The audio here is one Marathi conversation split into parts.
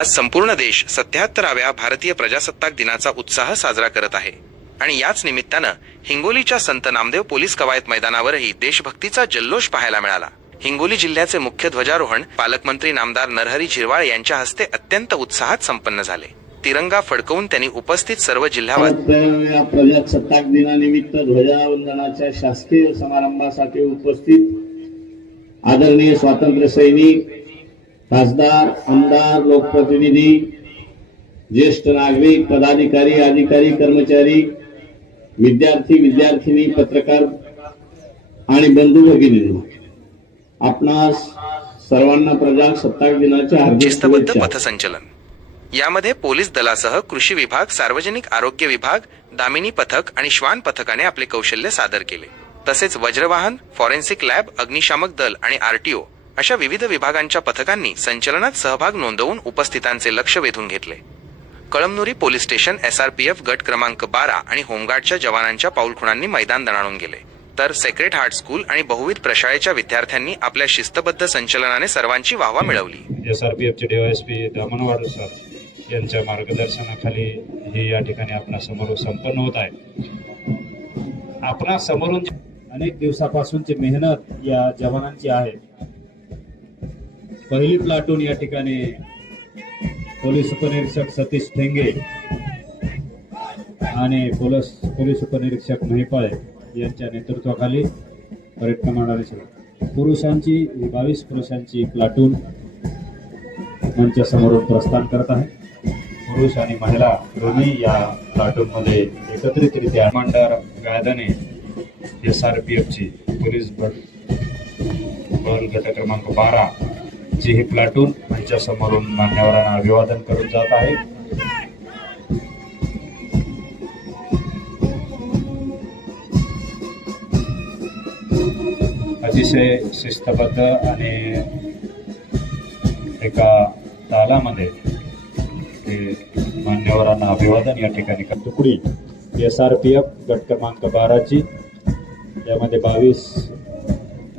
आज संपूर्ण देश 77व्या भारतीय प्रजासत्ताक दिनाचा उत्साह साजरा करत आहे आणि याच निमित्तानं हिंगोलीच्या संत नामदेव पोलीस कवायत मैदानावरही देशभक्तीचा जल्लोष पाहायला मिळाला। हिंगोली जिल्ह्याचे मुख्य ध्वजारोहण पालकमंत्री नामदार नरहरी झिरवाळ यांच्या हस्ते अत्यंत उत्साहात संपन्न झाले। तिरंगा फडकवून त्यांनी उपस्थित सर्व जिल्ह्यावासियांना प्रजासत्ताक दिनानिमित्त ध्वजावंदनाच्या शासकीय समारंभासाठी उपस्थित आदरणीय स्वातंत्र्य सैनिक, खासदार, आमदार, लोकप्रतिनिधी, ज्येष्ठ नागरिक, पदाधिकारी, अधिकारी, कर्मचारी, विद्यार्थी, विद्यार्थिनी, पत्रकार आणि बंधू भगिनींनो, आपणास सर्वांना प्रजासत्ताक दिनाच्या हार्दिक शिस्तबद्ध शुभेच्छा। पथसंचलन यामध्ये पोलीस दलासह कृषी विभाग, सार्वजनिक आरोग्य विभाग, दामिनी पथक आणि श्वान पथकाने आपले कौशल्य सादर केले। तसेच वज्रवाहन, फॉरेन्सिक लॅब, अग्निशामक दल आणि आरटीओ अशा विविध विभागांच्या पथकांनी संचलनात सहभाग नोंदवून उपस्थितांचे लक्ष वेधून घेतले। कळमनुरी पोलीस स्टेशन, एसआरपीएफ गट क्रमांक 12 आणि होमगार्डच्या जवानांच्या पाऊलखुणांनी मैदान दणाणून गेले, तर सेक्रेट हार्ट स्कूल आणि बहुविध प्रशाळेच्या विद्यार्थ्यांनी आपल्या शिस्तबद्ध संचलनाने सर्वांची वाहवा मिळवली। एसआरपीएफचे डीवायएसपी दामनवाड सर यांच्या मार्गदर्शनाखाली हे या ठिकाणी आपणा समोर संपन्न होत आहे। आपणा समोरून अनेक दिवसापासूनची मेहनत या जवानांची आहे। पहिली प्लाटून या ठिकाणी पोलीस उपनिरीक्षक सतीश ठेंगे आणि पोलीस उपनिरीक्षक महिपाळे यांच्या नेतृत्वाखाली परेड कमांडर पुरुषांची 22 पुरुषांची प्लाटून मंचासमोरून प्रस्थान करत आहे। पुरुष आणि महिला दोन्ही या प्लाटून मध्ये एकत्रितरित्या कमांडर गायदाने एसआरपीएफची पोलीस बल गट क्रमांक 12 ची ही प्लाटून मंचासमोरून मान्यवरांना अभिवादन करून जात आहे। अतिशय शिस्तबद्ध आणि एका तालामध्ये मान्यवरांना अभिवादन या ठिकाणी तुकडी एसआरपीएफ गट क्रमांक 12 ची यामध्ये 22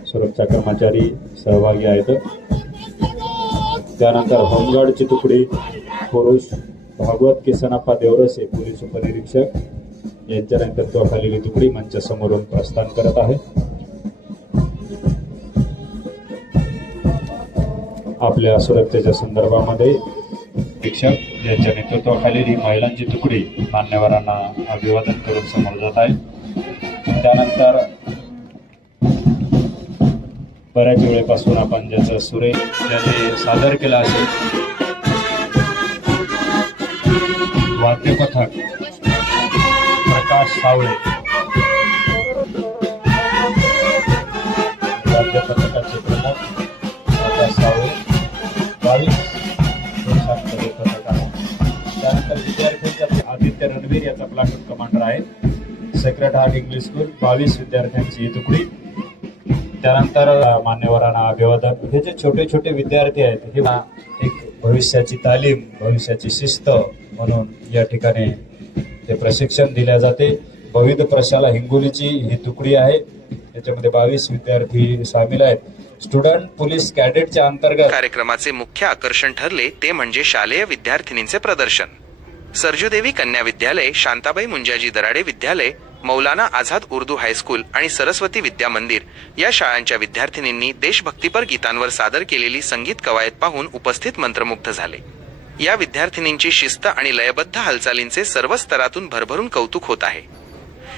सुरक्षा कर्मचारी सहभागी आहेत। त्यानंतर होमगार्डची तुकडी पुरुष भागवत किसनप्पा देवरसे पोलीस उपनिरीक्षक यांच्या नेतृत्वाखालील तुकडी मंचासमोरून प्रस्थान करत आहे। आपल्या सुरक्षेच्या संदर्भामध्ये शिक्षक यांच्या नेतृत्वाखालील ही महिलांची तुकडी मान्यवरांना अभिवादन करून समोर जात आहे। त्यानंतर बऱ्याच वेळेपासून आपण ज्याचं सुरेश ज्याने सादर केला असेल वाद्य पथक प्रकाश सावळे, वाद्य पथकाचे प्रमुख प्रकाश सावळे 22 पुरुषांकडे पथक आहे। त्यानंतर विद्यार्थ्यांचा आदित्य रणवीर याचा प्लाटून कमांडर आहे। सेक्रेट हार्ट इंग्लिश स्कूल 22 विद्यार्थ्यांची ही तुकडी। त्यानंतर मान्यवरांना अभिवादन। हे जे छोटे छोटे विद्यार्थी आहेत हे एक भविष्याची तालीम, भविष्याची शिस्त म्हणून या ठिकाणी ते प्रशिक्षण दिले जाते। विविध प्रशाला हिंगोलीची ही तुकडी आहे, याच्यामध्ये 22 विद्यार्थी सामील आहेत। स्टुडंट पोलीस कॅडेटच्या अंतर्गत कार्यक्रमाचे मुख्य आकर्षण ठरले ते म्हणजे शालेय विद्यार्थिनींचे प्रदर्शन। सरजूदेवी कन्या विद्यालय, शांताबाई मुंजाजी दराडे विद्यालय, मौलाना आझाद उर्दू हायस्कूल आणि सरस्वती विद्या मंदिर या शाळांच्या विद्यार्थिनींनी देशभक्तीपर गीतांवर सादर केलेली संगीत कवायत पाहून उपस्थित मंत्रमुग्ध झाले। या विद्यार्थिनींची शिस्त आणि लयबद्ध हालचालींचे सर्व स्तरातून भरभरून कौतुक होत आहे।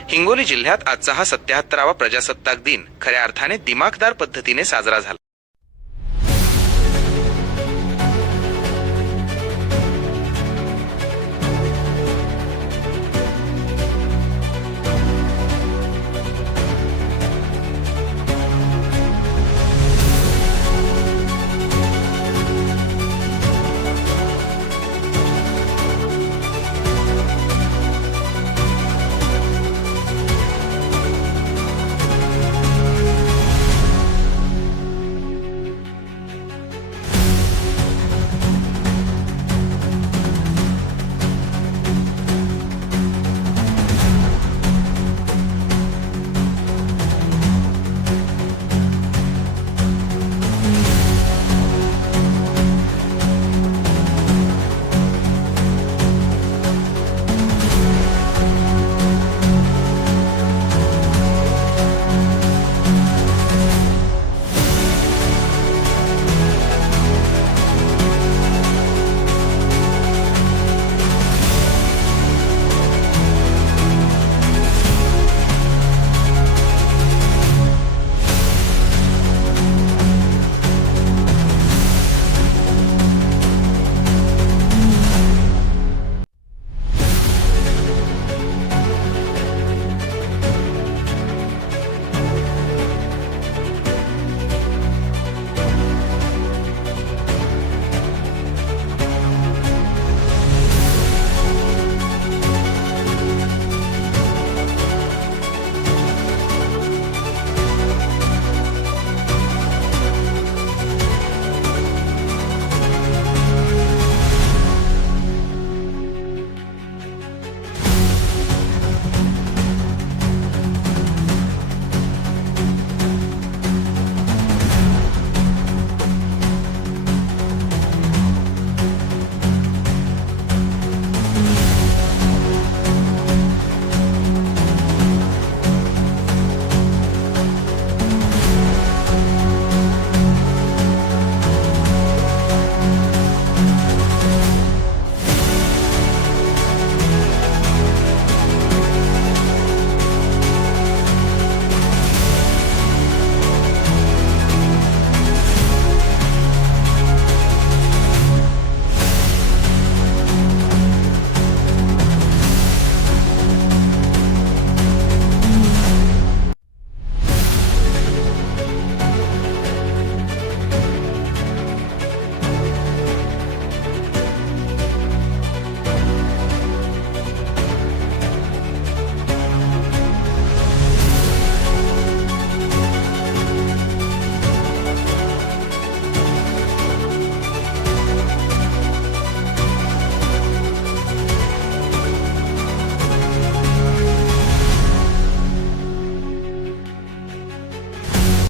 हिंगोली जिल्ह्यात आजचा हा 77वा प्रजासत्ताक दिन खऱ्या अर्थाने दिमाखदार पद्धतीने साजरा झाला।